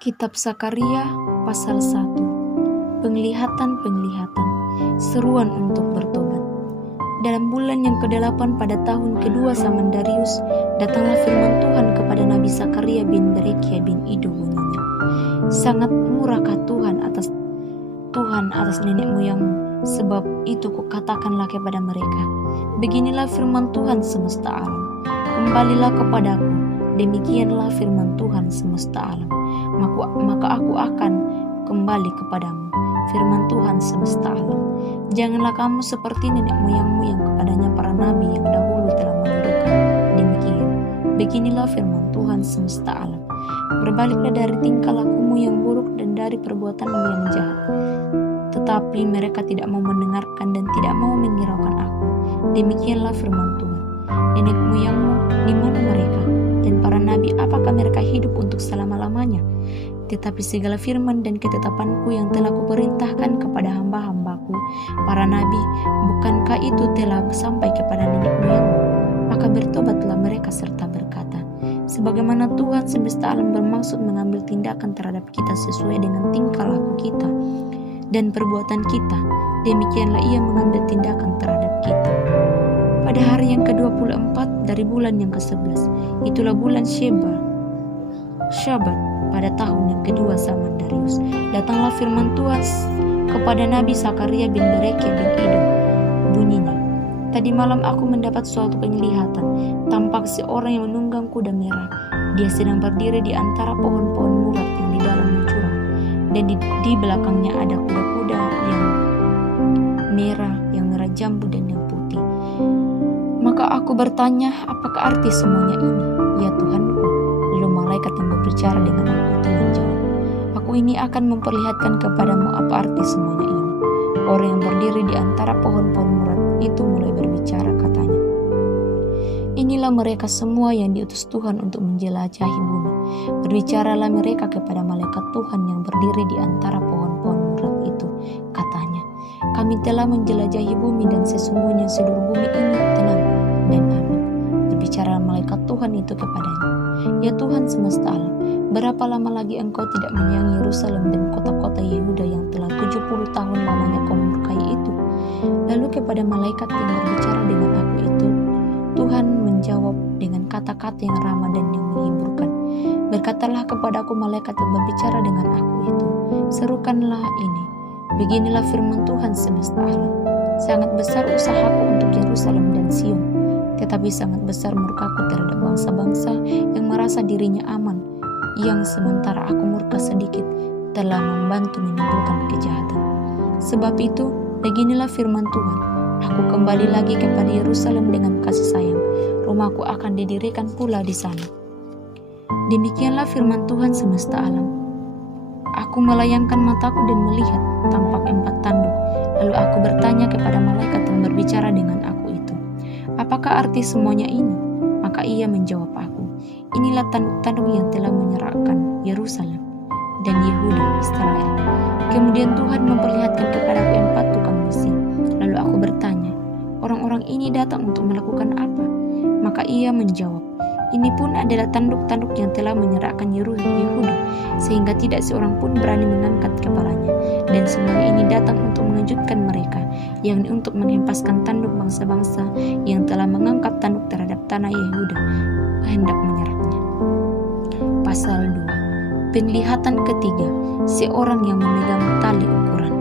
Kitab Sakaria pasal 1. Penglihatan-penglihatan, seruan untuk bertobat. Dalam bulan yang ke-8 pada tahun kedua zaman Darius, datanglah firman Tuhan kepada Nabi Sakaria bin Berekia bin Ido bunyinya. Sangat murahkah Tuhan atas nenek moyangmu, sebab itu kukatakanlah kepada mereka, beginilah firman Tuhan semesta alam, kembalilah kepadaku, demikianlah firman Tuhan semesta alam, maka aku akan kembali kepadamu, firman Tuhan semesta alam. Janganlah kamu seperti nenek moyangmu yang kepadanya para nabi yang dahulu telah menuduhkan demikian. Beginilah firman Tuhan semesta alam, berbaliklah dari tingkah lakumu yang buruk dan dari perbuatanmu yang jahat. Tetapi mereka tidak mau mendengarkan dan tidak mau menghiraukan aku. Demikianlah firman Tuhan. Nenek moyangmu, di mana mereka? Dan para nabi, apakah mereka hidup untuk selama-lamanya? Tetapi segala firman dan ketetapanku yang telah kuperintahkan kepada hamba-hambaku, para nabi, bukankah itu telah sampai kepada nenek moyangmu? Maka bertobatlah mereka serta berkata, sebagaimana Tuhan semesta alam bermaksud mengambil tindakan terhadap kita sesuai dengan tingkah laku kita dan perbuatan kita, demikianlah ia mengambil tindakan terhadap kita. Pada hari yang ke-24 dari bulan yang ke-11, itulah bulan Syabat pada tahun yang kedua zaman Darius, datanglah firman Tuhan kepada Nabi Sakaria bin Berekia bin Ido bunyinya. Tadi malam aku mendapat suatu penglihatan, tampak seorang yang menunggang kuda merah. Dia sedang berdiri di antara pohon-pohon murat yang di dalamnya curang, dan di belakangnya ada kuda-kuda yang merah jambu dan yang putih. Maka aku bertanya, apakah arti semuanya ini, ya Tuhanku? Lalu malaikat yang berbicara dengan aku itu menjawab, aku ini akan memperlihatkan kepadamu apa arti semuanya ini. Orang yang berdiri di antara pohon-pohon murat itu mulai berbicara, katanya, inilah mereka semua yang diutus Tuhan untuk menjelajahi bumi. Berbicaralah mereka kepada malaikat Tuhan yang berdiri di antara pohon-pohon murat itu, katanya, kami telah menjelajahi bumi dan sesungguhnya seluruh bumi ini tenang dan aman. Berbicara malaikat Tuhan itu kepadanya, ya Tuhan semesta alam, berapa lama lagi engkau tidak menyayangi Yerusalem dan kota-kota Yehuda yang telah 70 tahun lamanya kau murkai itu? Lalu kepada malaikat yang berbicara dengan aku itu, Tuhan menjawab dengan kata-kata yang ramah dan yang menghiburkan. Berkatalah kepadaku malaikat yang berbicara dengan aku itu, serukanlah ini, beginilah firman Tuhan semesta alam. Sangat besar usahaku untuk Yerusalem dan Sion, tetapi sangat besar murkaku terhadap bangsa-bangsa yang merasa dirinya aman, yang sementara aku murka sedikit telah membantu menimbulkan kejahatan. Sebab itu, beginilah firman Tuhan, aku kembali lagi kepada Yerusalem dengan kasih sayang, rumahku akan didirikan pula di sana. Demikianlah firman Tuhan semesta alam. Aku melayangkan mataku dan melihat, tampak 4 tanduk. Lalu aku bertanya kepada malaikat yang berbicara dengan aku itu, apakah arti semuanya ini? Maka ia menjawab aku, inilah tanduk-tanduk yang telah menyerahkan Yerusalem dan Yehuda Israel. Kemudian Tuhan memperlihatkan kepadaku 4 tukang besi. Lalu aku bertanya, orang-orang ini datang untuk melakukan apa? Maka ia menjawab, ini pun adalah tanduk-tanduk yang telah menyerahkan Yehuda, sehingga tidak seorang pun berani mengangkat kepalanya. Dan semua ini datang untuk mengejutkan mereka, yakni untuk menghempaskan tanduk bangsa-bangsa yang telah mengangkat tanduk terhadap tanah Yehuda, hendak menyerahnya. Pasal 2. Penglihatan ketiga, seorang yang memegang tali ukuran.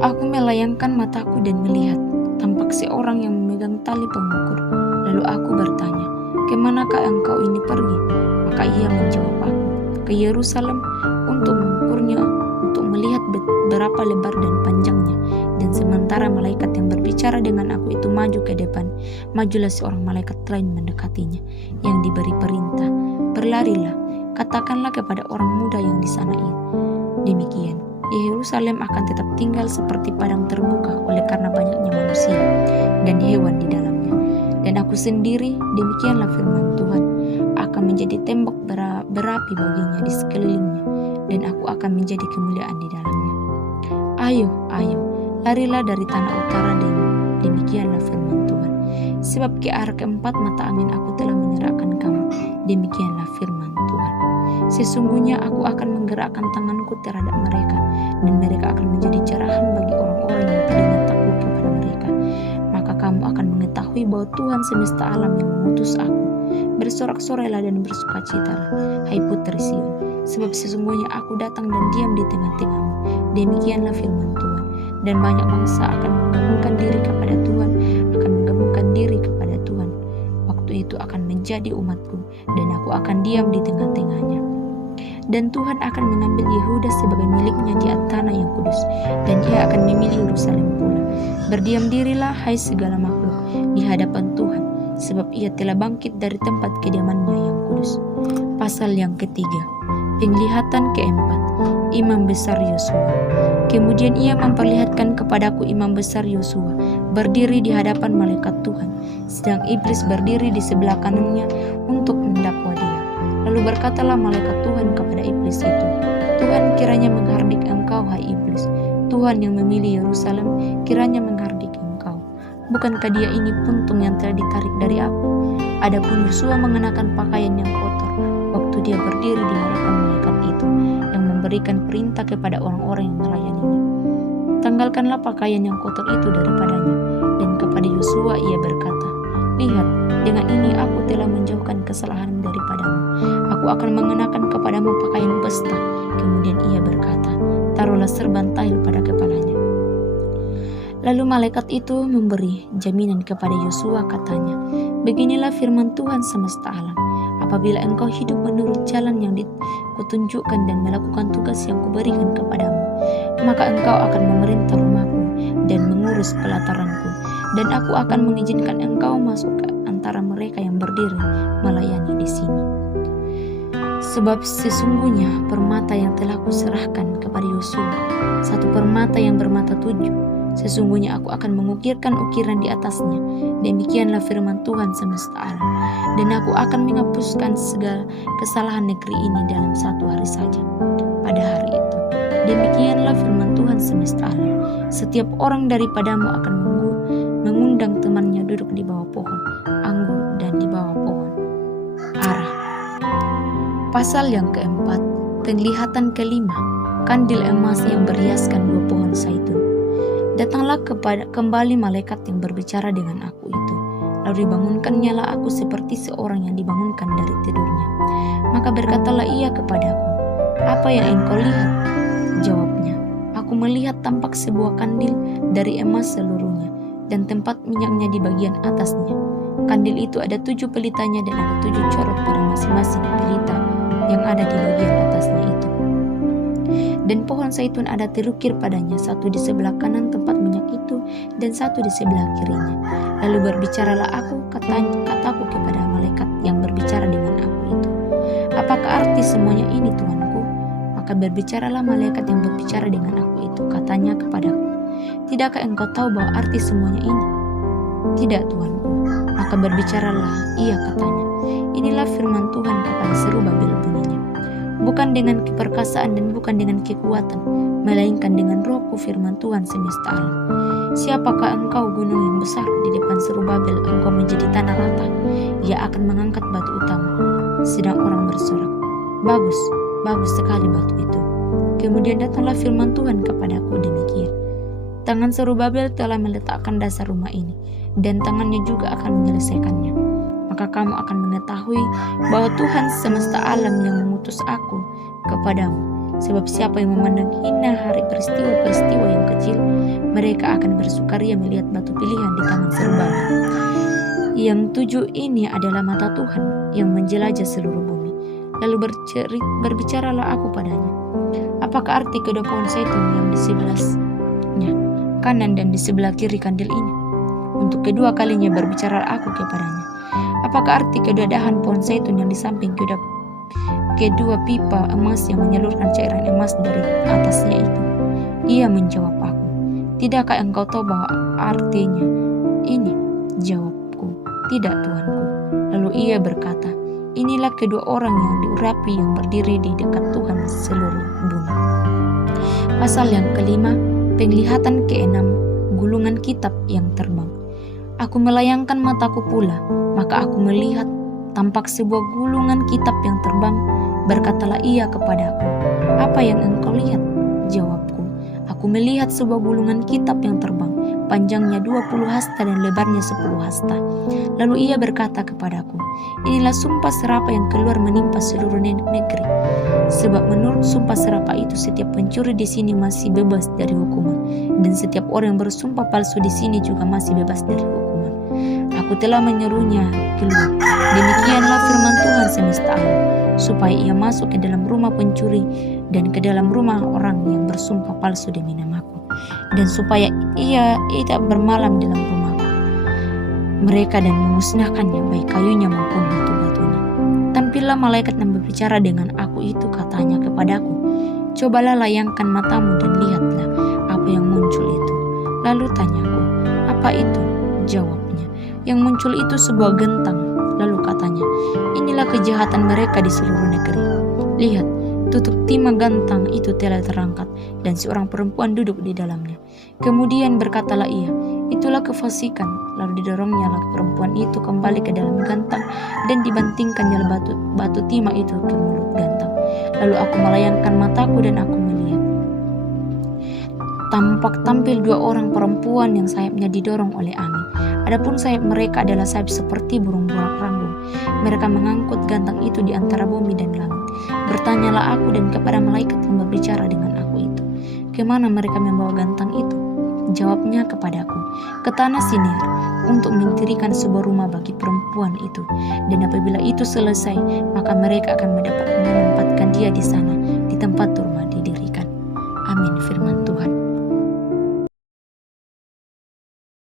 Aku melayangkan mataku dan melihat, tampak seorang yang memegang tali pengukur. Lalu aku bertanya, kemanakah engkau ini pergi? Maka ia menjawab aku, ke Yerusalem untuk mengukurnya, untuk melihat berapa lebar dan panjangnya. Dan sementara malaikat yang berbicara dengan aku itu maju ke depan, majulah seorang malaikat lain mendekatinya, yang diberi perintah, berlarilah, katakanlah kepada orang muda yang di sana ini, demikian, Yerusalem akan tetap tinggal seperti padang terbuka oleh karena banyaknya manusia dan hewan di dalamnya. Dan aku sendiri, demikianlah firman Tuhan, akan menjadi tembok berapi baginya di sekelilingnya, dan aku akan menjadi kemuliaan di dalamnya. Ayo, larilah dari tanah utara, dan demikianlah firman Tuhan. Sebab ke arah keempat mata angin aku telah menyerahkan kamu, demikianlah firman Tuhan. Sesungguhnya aku akan menggerakkan tanganku terhadap mereka, dan mereka akan menjadi cerahan bagi orang-orang yang tadinya takut kepada mereka. Maka kamu akan mengetahui bahwa Tuhan semesta alam yang mengutus aku. Bersorak-sorailah dan bersukacitalah, hai putri Sion, sebab sesungguhnya aku datang dan diam di tengah-tengahmu. Demikianlah firman Tuhan. Dan banyak bangsa akan menggabungkan diri kepada Tuhan, akan menggabungkan diri kepada Tuhan. Waktu itu akan menjadi umatku, dan aku akan diam di tengah-tengahnya. Dan Tuhan akan mengambil Yehuda sebagai miliknya di tanah yang kudus, dan ia akan memilih Yerusalem pula. Berdiam dirilah, hai segala makhluk, di hadapan Tuhan, sebab ia telah bangkit dari tempat kediamannya yang kudus. Pasal yang ketiga, penglihatan keempat, imam besar Yosua. Kemudian ia memperlihatkan kepadaku imam besar Yosua berdiri di hadapan malaikat Tuhan, sedang iblis berdiri di sebelah kanannya untuk mendakwa dia. Lalu berkatalah malaikat Tuhan kepada iblis itu, Tuhan kiranya menghardik engkau, hai iblis. Tuhan yang memilih Yerusalem kiranya menghardik engkau. Bukankah dia ini puntung yang telah ditarik dari api? Adapun Yosua mengenakan pakaian yang kotor waktu dia berdiri di hadapan malaikat itu, yang memberikan perintah kepada orang-orang yang melayaninya. Tanggalkanlah pakaian yang kotor itu daripadanya. Dan kepada Yosua ia berkata, lihat, dengan ini aku telah menjauhkan kesalahan daripadamu. Aku akan mengenakan kepadamu pakaian pesta. Kemudian ia berkata, taruhlah serban tahil pada kepalanya. Lalu malaikat itu memberi jaminan kepada Yosua, katanya, beginilah firman Tuhan semesta alam, apabila engkau hidup menurut jalan yang kutunjukkan dan melakukan tugas yang kuberikan kepadamu, maka engkau akan memerintah rumahku dan mengurus pelataranku, dan aku akan mengizinkan engkau masuk ke antara mereka yang berdiri melayani di sini. Sebab sesungguhnya permata yang telah kuserahkan kepada Yosua, satu permata yang bermata 7, sesungguhnya aku akan mengukirkan ukiran di atasnya. Demikianlah firman Tuhan semesta alam. Dan aku akan menghapuskan segala kesalahan negeri ini dalam 1 hari saja. Pada hari itu, demikianlah firman Tuhan semesta alam, setiap orang daripadamu akan mengundang temannya duduk di bawah pohon anggur dan di bawah pohon ara. Pasal yang keempat, penglihatan kelima, kandil emas yang berhiaskan 2 pohon zaitun. Datanglah kembali malaikat yang berbicara dengan aku itu. Lalu dibangunkannya lah aku seperti seorang yang dibangunkan dari tidurnya. Maka berkatalah ia kepadaku, apa yang engkau lihat? Jawabnya, aku melihat tampak sebuah kandil dari emas seluruhnya, dan tempat minyaknya di bagian atasnya. Kandil itu ada 7 pelitanya dan ada 7 corot pada masing-masing pelita yang ada di bagian atasnya itu. Dan pohon zaitun ada terukir padanya, satu di sebelah kanan tempat minyak itu, dan satu di sebelah kirinya. Lalu berbicaralah aku, kataku kepada malaikat yang berbicara dengan aku itu, apakah arti semuanya ini, Tuanku? Maka berbicaralah malaikat yang berbicara dengan aku itu, katanya kepadaku, tidakkah engkau tahu bahwa arti semuanya ini? Tidak, Tuanku. Maka berbicaralah ia, katanya, inilah firman Tuhan kepada Zerubabel bunyinya, bukan dengan keperkasaan dan bukan dengan kekuatan, melainkan dengan rohku, firman Tuhan semesta alam. Siapakah engkau, gunung yang besar? Di depan Zerubabel engkau menjadi tanah rata. Ia akan mengangkat batu utama. Sedang orang bersorak, bagus, bagus sekali batu itu. Kemudian datanglah firman Tuhan kepadaku demikian, tangan Zerubabel telah meletakkan dasar rumah ini, dan tangannya juga akan menyelesaikannya. Maka kamu akan mengetahui bahwa Tuhan semesta alam yang mengutus aku kepadamu. Sebab siapa yang memandang hina hari peristiwa-peristiwa yang kecil, mereka akan bersukaria melihat batu pilihan di tangan Zerubabel. Yang 7 ini adalah mata Tuhan yang menjelajah seluruh bumi. Lalu berbicaralah aku padanya, apakah arti kedua pohon zaitun yang di sebelahnya kanan dan di sebelah kiri kandil ini? Untuk kedua kalinya berbicara aku kepadanya, apakah arti kedua dahan pohon zaitun yang di samping kedua pipa emas yang menyalurkan cairan emas dari atasnya itu? Ia menjawab aku, tidakkah engkau tahu bahwa artinya ini? Jawabku, tidak, Tuanku. Lalu ia berkata, inilah kedua orang yang diurapi yang berdiri di dekat Tuhan seluruh bumi. Pasal yang kelima, penglihatan keenam, gulungan kitab yang terbang. Aku melayangkan mataku pula, maka aku melihat tampak sebuah gulungan kitab yang terbang Berkatalah ia kepadaku, "Apa yang engkau lihat?" Jawabku, "Aku melihat sebuah gulungan kitab yang terbang, panjangnya 20 hasta dan lebarnya 10 hasta." Lalu ia berkata kepadaku, "Inilah sumpah serapah yang keluar menimpa seluruh negeri. Sebab menurut sumpah serapah itu setiap pencuri di sini masih bebas dari hukuman, dan setiap orang yang bersumpah palsu di sini juga masih bebas dari hukuman. Aku telah menyuruhnya keluar. Demikianlah firman Tuhan semesta alam, supaya ia masuk ke dalam rumah pencuri dan ke dalam rumah orang yang bersumpah palsu demi namaku, dan supaya ia tidak bermalam dalam rumahku mereka dan memusnahkannya, baik kayunya maupun batu-batunya." Tampillah malaikat yang berbicara dengan aku itu, katanya kepadaku, "Cobalah layangkan matamu dan lihatlah apa yang muncul itu." Lalu tanyaku, "Apa itu?" Jawabnya, "Yang muncul itu sebuah gentang." Lalu katanya, "Inilah kejahatan mereka di seluruh negeri. Lihat, tutup timah gentang itu telah terangkat, dan seorang perempuan duduk di dalamnya." Kemudian berkatalah ia, "Itulah kefasikan." Lalu didorongnya perempuan itu kembali ke dalam gentang, dan dibantingkannya batu timah itu ke mulut gentang. Lalu aku melayangkan mataku dan aku melihat, tampil 2 orang perempuan yang sayapnya didorong oleh angin. Adapun sayap mereka adalah sayap seperti burung-burung rambung. Mereka mengangkut gantang itu di antara bumi dan langit. Bertanyalah aku dan kepada malaikat yang berbicara dengan aku itu, "Kemana mereka membawa gantang itu?" Jawabnya kepadaku, "Ke tanah Siniar, untuk mendirikan sebuah rumah bagi perempuan itu. Dan apabila itu selesai, maka mereka akan menempatkan dia di sana, di tempat rumah didirikan."